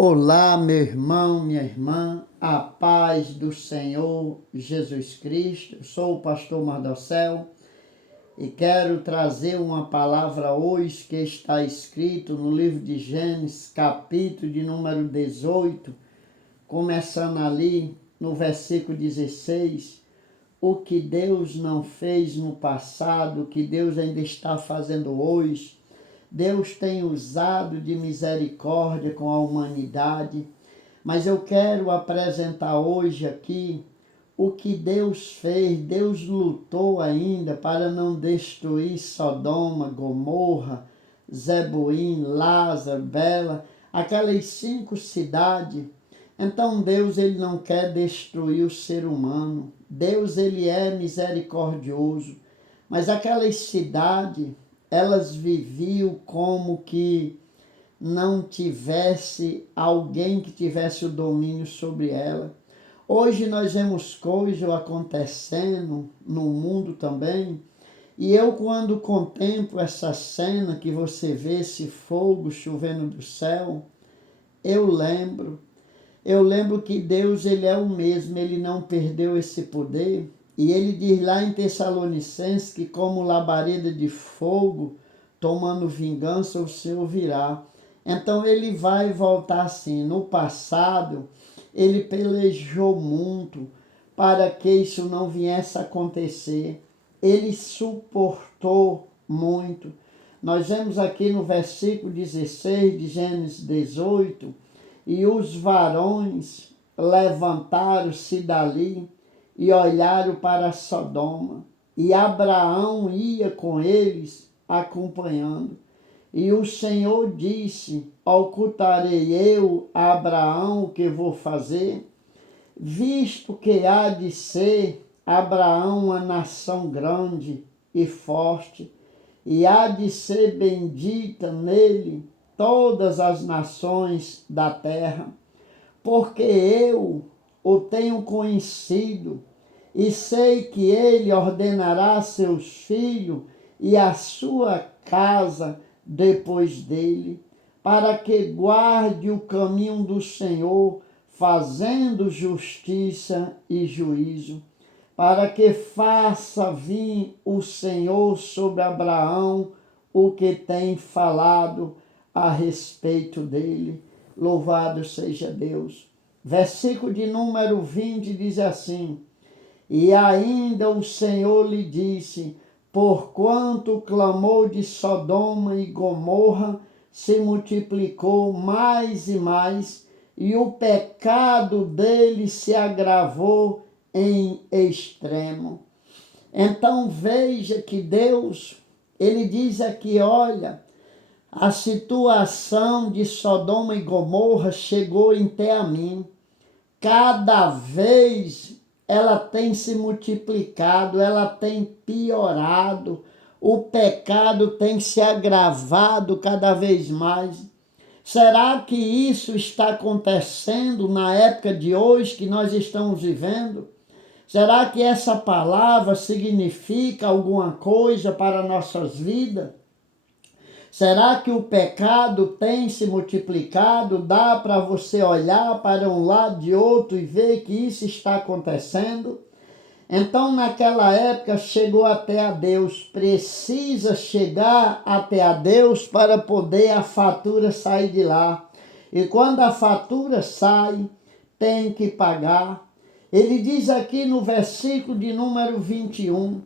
Olá, meu irmão, minha irmã, a paz do Senhor Jesus Cristo. Eu sou o pastor Mardocel e quero trazer uma palavra hoje que está escrito no livro de Gênesis, capítulo de número 18, começando ali no versículo 16. O que Deus não fez no passado, o que Deus ainda está fazendo hoje. Deus tem usado de misericórdia com a humanidade, mas eu quero apresentar hoje aqui o que Deus fez. Deus lutou ainda para não destruir Sodoma, Gomorra, Zeboim, Lázaro, Bela, aquelas 5 cidades. Então Deus ele não quer destruir o ser humano. Deus ele é misericordioso, mas aquelas cidades elas viviam como que não tivesse alguém que tivesse o domínio sobre ela. Hoje nós vemos coisas acontecendo no mundo também, e eu quando contemplo essa cena que você vê esse fogo chovendo do céu, eu lembro que Deus ele é o mesmo, ele não perdeu esse poder. E ele diz lá em Tessalonicenses que como labareda de fogo, tomando vingança, o Senhor virá. Então ele vai voltar assim. No passado, ele pelejou muito para que isso não viesse a acontecer. Ele suportou muito. Nós vemos aqui no versículo 16 de Gênesis 18, e os varões levantaram-se dali e olharam para Sodoma, e Abraão ia com eles acompanhando. E o Senhor disse: ocultarei eu a Abraão o que vou fazer, visto que há de ser Abraão uma nação grande e forte, e há de ser bendita nele todas as nações da terra, porque eu o tenho conhecido e sei que ele ordenará seus filhos e a sua casa depois dele, para que guarde o caminho do Senhor, fazendo justiça e juízo, para que faça vir o Senhor sobre Abraão o que tem falado a respeito dele. Louvado seja Deus. Versículo de número 20 diz assim: e ainda o Senhor lhe disse: porquanto o clamor de Sodoma e Gomorra se multiplicou mais e mais, e o pecado deles se agravou em extremo. Então veja que Deus, ele diz aqui, olha, a situação de Sodoma e Gomorra chegou até a mim. Cada vez ela tem se multiplicado, ela tem piorado, o pecado tem se agravado cada vez mais. Será que isso está acontecendo na época de hoje que nós estamos vivendo? Será que essa palavra significa alguma coisa para nossas vidas? Será que o pecado tem se multiplicado? Dá para você olhar para um lado e outro e ver que isso está acontecendo? Então, naquela época, chegou até a Deus. Precisa chegar até a Deus para poder a fatura sair de lá. E quando a fatura sai, tem que pagar. Ele diz aqui no versículo de número 21,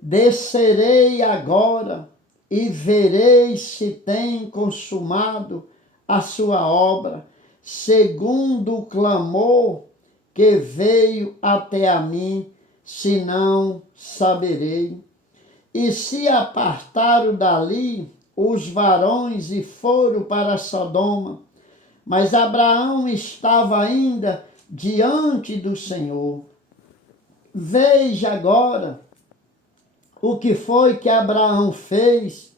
descerei agora e verei se tem consumado a sua obra, segundo o clamor que veio até a mim, se não saberei. E se apartaram dali os varões e foram para Sodoma, mas Abraão estava ainda diante do Senhor. Veja agora o que foi que Abraão fez.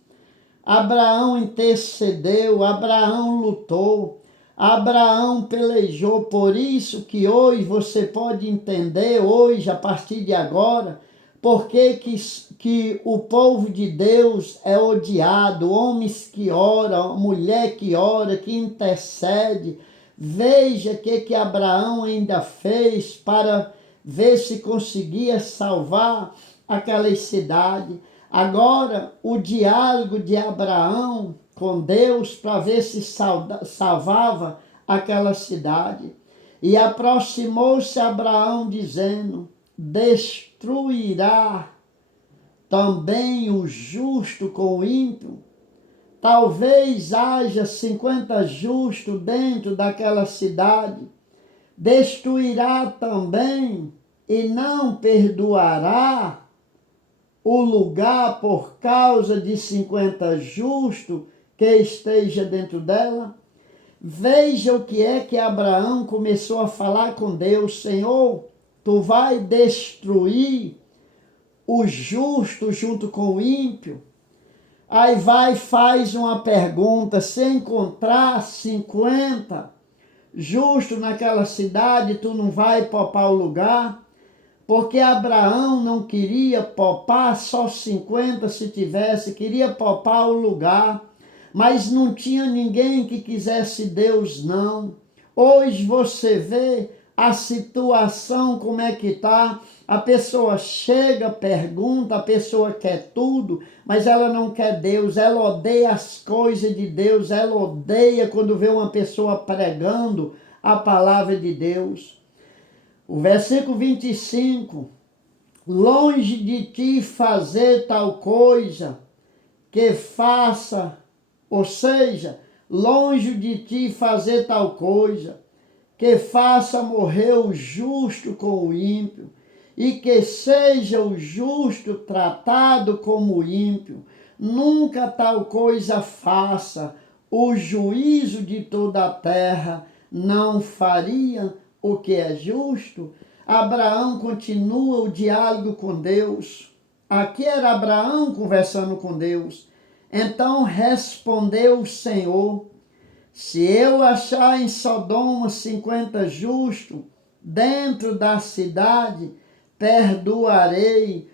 Abraão intercedeu, Abraão lutou, Abraão pelejou. Por isso que hoje você pode entender, hoje, a partir de agora, por que o povo de Deus é odiado, homens que oram, mulher que ora, que intercede, Veja o que Abraão ainda fez para ver se conseguia salvar aquela cidade. Agora, o diálogo de Abraão com Deus para ver se salvava aquela cidade. E aproximou-se Abraão dizendo: destruirá também o justo com o ímpio? Talvez haja 50 justos dentro daquela cidade. Destruirá também e não perdoará o lugar por causa de 50 justos que esteja dentro dela? Veja o que é que Abraão começou a falar com Deus: Senhor, tu vai destruir o justo junto com o ímpio? Aí vai e faz uma pergunta: se encontrar 50 justos naquela cidade, tu não vai poupar o lugar? Porque Abraão não queria poupar só 50 se tivesse, queria poupar o lugar. Mas não tinha ninguém que quisesse Deus, não. Hoje você vê a situação como é que está. A pessoa chega, pergunta, a pessoa quer tudo, mas ela não quer Deus, ela odeia as coisas de Deus, ela odeia quando vê uma pessoa pregando a palavra de Deus. O versículo 25, longe de ti fazer tal coisa, que faça, ou seja, longe de ti fazer tal coisa, que faça morrer o justo com o ímpio, e que seja o justo tratado como ímpio. Nunca tal coisa faça. O juízo de toda a terra não faria o que é justo? Abraão continua o diálogo com Deus. Aqui era Abraão conversando com Deus. Então respondeu o Senhor: se eu achar em Sodoma 50 justos dentro da cidade, perdoarei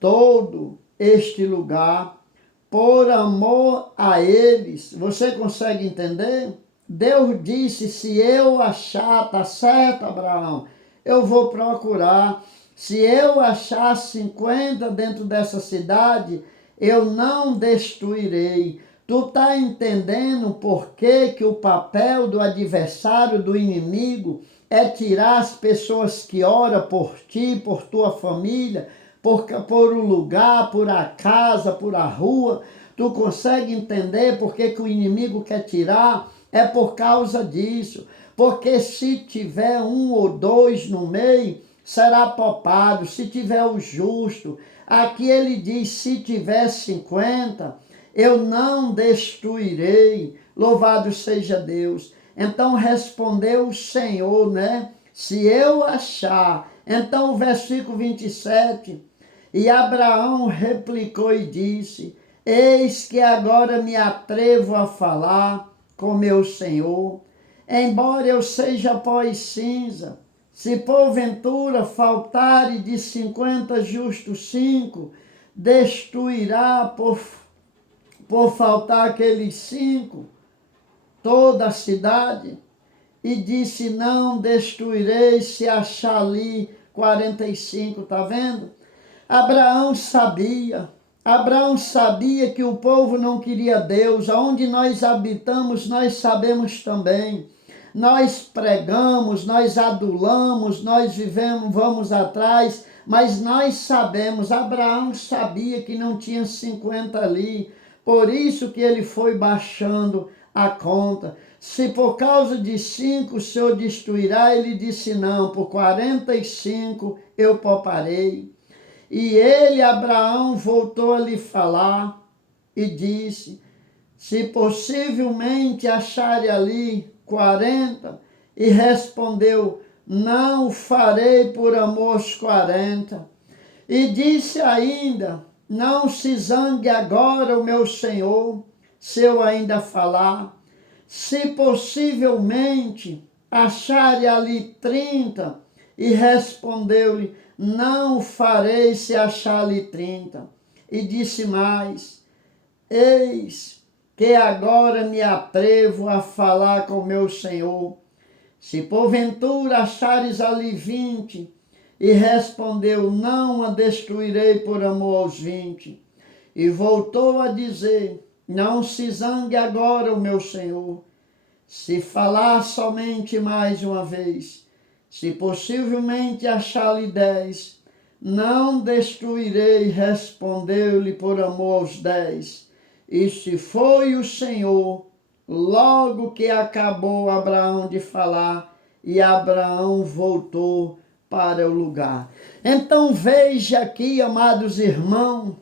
todo este lugar por amor a eles. Você consegue entender? Deus disse: se eu achar, tá certo, Abraão, eu vou procurar. Se eu achar 50 dentro dessa cidade, eu não destruirei. Tu tá entendendo por que o papel do adversário, do inimigo, é tirar as pessoas que oram por ti, por tua família, por o lugar, por a casa, por a rua? Tu consegue entender por que o inimigo quer tirar? É por causa disso. Porque se tiver um ou dois no meio, será poupado. Se tiver o justo, aqui ele diz: se tiver 50, eu não destruirei. Louvado seja Deus. Então respondeu o Senhor, né? Se eu achar. Então o versículo 27, e Abraão replicou e disse: eis que agora me atrevo a falar com meu Senhor, embora eu seja pó e cinza. Se porventura faltare de 50 justos 5, destruirá por faltar aqueles 5 toda a cidade? E disse: não destruirei se achar ali 45, tá vendo? Abraão sabia que o povo não queria Deus. Aonde nós habitamos, nós sabemos também. Nós pregamos, nós adulamos, nós vivemos, vamos atrás, mas nós sabemos, Abraão sabia que não tinha 50 ali, por isso que ele foi baixando a conta. Se por causa de 5 o Senhor destruirá, ele disse: não, por 45 eu pouparei. E ele, Abraão, voltou a lhe falar e disse: se possivelmente acharem ali 40, e respondeu: não farei por amor aos 40. E disse ainda: não se zangue agora o meu Senhor, se eu ainda falar. Se possivelmente acharem ali 30, e respondeu-lhe: não farei se achar ali 30. E disse mais: eis que agora me atrevo a falar com meu Senhor. Se porventura achares ali 20, e respondeu, não a destruirei por amor aos 20. E voltou a dizer, não se zangue agora o meu senhor, se falar somente mais uma vez, se possivelmente achar-lhe 10, não destruirei, respondeu-lhe por amor aos 10. E se foi o Senhor, logo que acabou Abraão de falar, e Abraão voltou para o lugar. Então veja aqui, amados irmãos,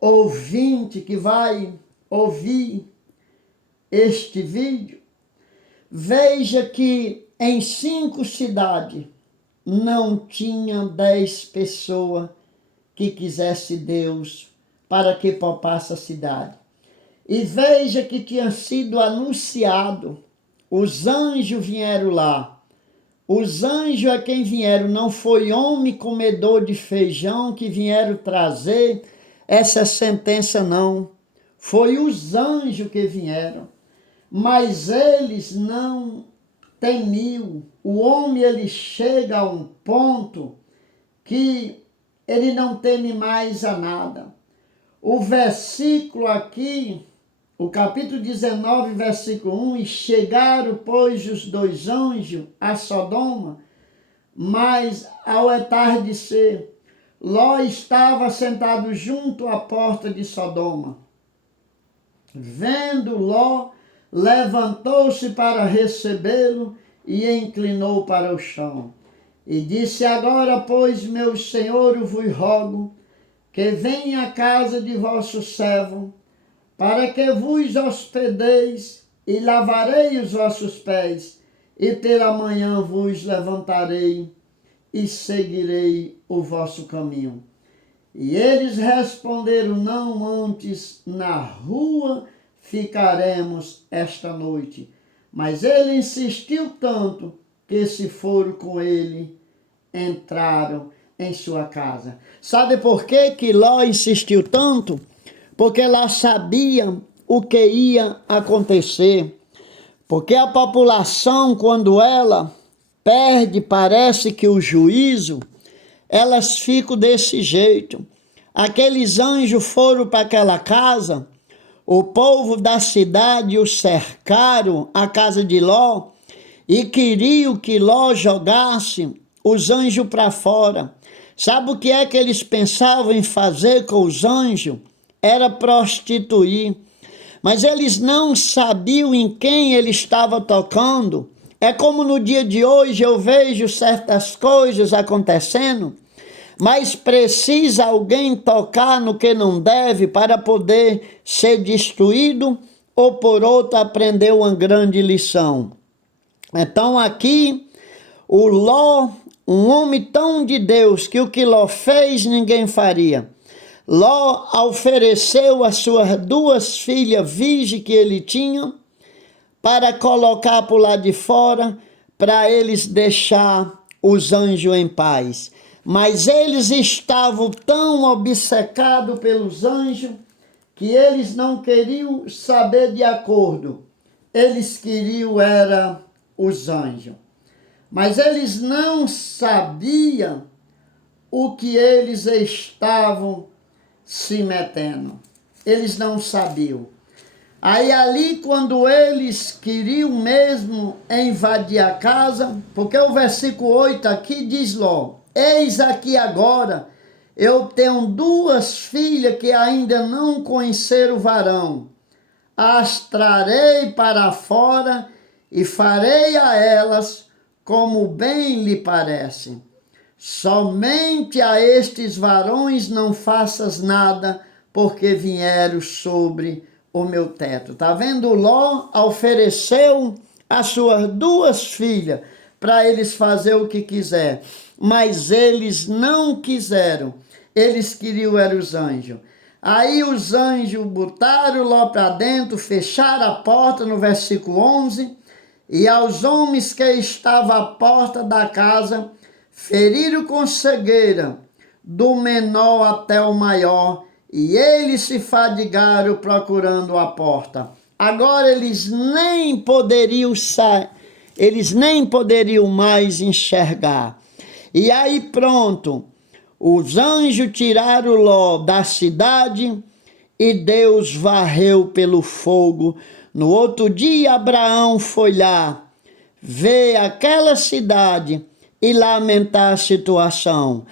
ouvinte que vai ouvir este vídeo, veja que em 5 cidades não tinha 10 pessoas que quisesse Deus para que poupasse a cidade. E veja que tinha sido anunciado, os anjos vieram lá. Os anjos é quem vieram, não foi homem comedor de feijão que vieram trazer essa sentença, não. Foi os anjos que vieram. Mas eles não temiam. O homem, ele chega a um ponto que ele não teme mais a nada. O versículo aqui, o capítulo 19, versículo 1, e chegaram, pois, os 2 anjos a Sodoma, mas ao entardecer, Ló estava sentado junto à porta de Sodoma. Vendo Ló, levantou-se para recebê-lo e inclinou para o chão. E disse, agora, pois, meu senhor, vos rogo, que venha à casa de vosso servo, para que vos hospedeis, e lavarei os vossos pés, e pela manhã vos levantarei, e seguirei o vosso caminho. E eles responderam, não, antes na rua ficaremos esta noite. Mas ele insistiu tanto, que se foram com ele, entraram em sua casa. Sabe por que Ló insistiu tanto? Porque lá sabia o que ia acontecer. Porque a população, quando ela perde, parece que o juízo, elas ficam desse jeito. Aqueles anjos foram para aquela casa, o povo da cidade o cercaram, a casa de Ló, e queriam que Ló jogasse os anjos para fora. Sabe o que é que eles pensavam em fazer com os anjos? Era prostituir. Mas eles não sabiam em quem ele estava tocando. É como no dia de hoje eu vejo certas coisas acontecendo, mas precisa alguém tocar no que não deve para poder ser destruído ou por outro aprender uma grande lição. Então aqui o Ló, um homem tão de Deus que o que Ló fez ninguém faria. Ló ofereceu as suas 2 filhas virgens que ele tinha para colocar por lá de fora, para eles deixar os anjos em paz. Mas eles estavam tão obcecados pelos anjos que eles não queriam saber de acordo. Eles queriam era os anjos. Mas eles não sabiam o que eles estavam se metendo. Eles não sabiam. Aí ali, quando eles queriam mesmo invadir a casa, porque o versículo 8 aqui diz Ló, eis aqui agora, eu tenho 2 filhas que ainda não conheceram o varão. As trarei para fora e farei a elas como bem lhe parece. Somente a estes varões não faças nada, porque vieram sobre o meu teto. Tá vendo? Ló ofereceu as suas 2 filhas para eles fazer o que quiser, mas eles não quiseram. Eles queriam era os anjos. Aí os anjos botaram Ló para dentro, fecharam a porta no versículo 11, e aos homens que estavam à porta da casa, feriram com cegueira, do menor até o maior, e eles se fadigaram procurando a porta. Agora eles nem poderiam sair, eles nem poderiam mais enxergar. E aí pronto, os anjos tiraram Ló da cidade e Deus varreu pelo fogo. No outro dia Abraão foi lá ver aquela cidade e lamentar a situação.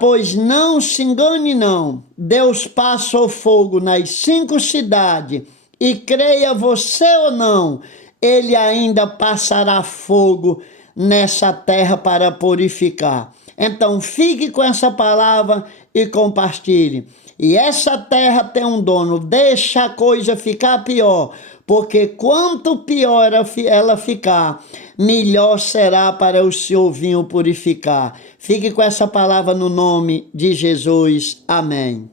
Pois não se engane não, Deus passou fogo nas 5 cidades e creia você ou não, ele ainda passará fogo nessa terra para purificar. Então fique com essa palavra e compartilhe. E essa terra tem um dono, deixa a coisa ficar pior, porque quanto pior ela ficar, melhor será para o seu vinho purificar. Fique com essa palavra no nome de Jesus. Amém.